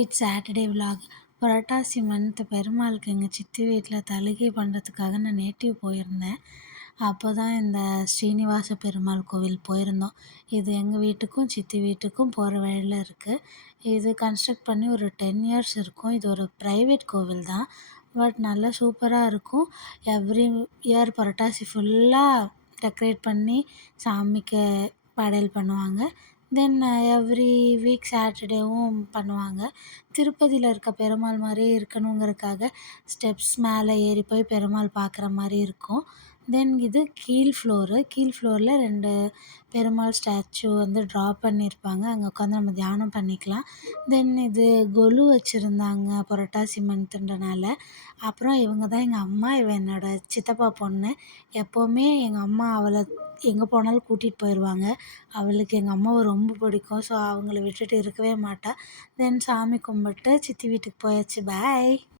It's Saturday vlog. Purattasi month பெருமாளுக்கு எங்கள் சித்தி வீட்டில் தலிகை பண்ணுறதுக்காக நான் நேட்டிவ் போயிருந்தேன். அப்போ தான் இந்த ஸ்ரீனிவாச பெருமாள் கோவில் போயிருந்தோம். இது எங்கள் வீட்டுக்கும் சித்தி வீட்டுக்கும் போகிற வழியில் இருக்குது. இது கன்ஸ்ட்ரக்ட் பண்ணி ஒரு 10 இயர்ஸ் இருக்கும். இது ஒரு ப்ரைவேட் கோவில் தான். பட் நல்லா சூப்பராக இருக்கும். எவ்ரி இயர் புரட்டாசி ஃபுல்லாக டெக்கரேட் பண்ணி சாமிக்கு படையல் பண்ணுவாங்க. தென் எவ்ரி வீக் சாட்டர்டேவும் பண்ணுவாங்க. திருப்பதியில் இருக்க பெருமாள் மாதிரியே இருக்கணுங்கிறதுக்காக ஸ்டெப்ஸ் மேலே ஏறி போய் பெருமாள் பார்க்குற மாதிரி இருக்கும். தென் இது கீழ் ஃப்ளோரில் 2 பெருமாள் ஸ்டாச்சு வந்து ட்ரா பண்ணியிருப்பாங்க. அங்கே உட்காந்து நம்ம தியானம் பண்ணிக்கலாம். தென் இது கொலு வச்சுருந்தாங்க புரட்டாசி மந்த்துன்றனால. அப்புறம் இவங்க தான் எங்கள் அம்மா. என்னோடய சித்தப்பா பொண்ணு. எப்போவுமே எங்கள் அம்மா அவளை எங்கே போனாலும் கூட்டிகிட்டு போயிடுவாங்க. அவளுக்கு எங்கள் அம்மாவை ரொம்ப பிடிக்கும். ஸோ அவங்கள விட்டுட்டு இருக்கவே மாட்டாள். தென் சாமி கும்பிட்டு சித்தி வீட்டுக்கு போயாச்சு. பாய்.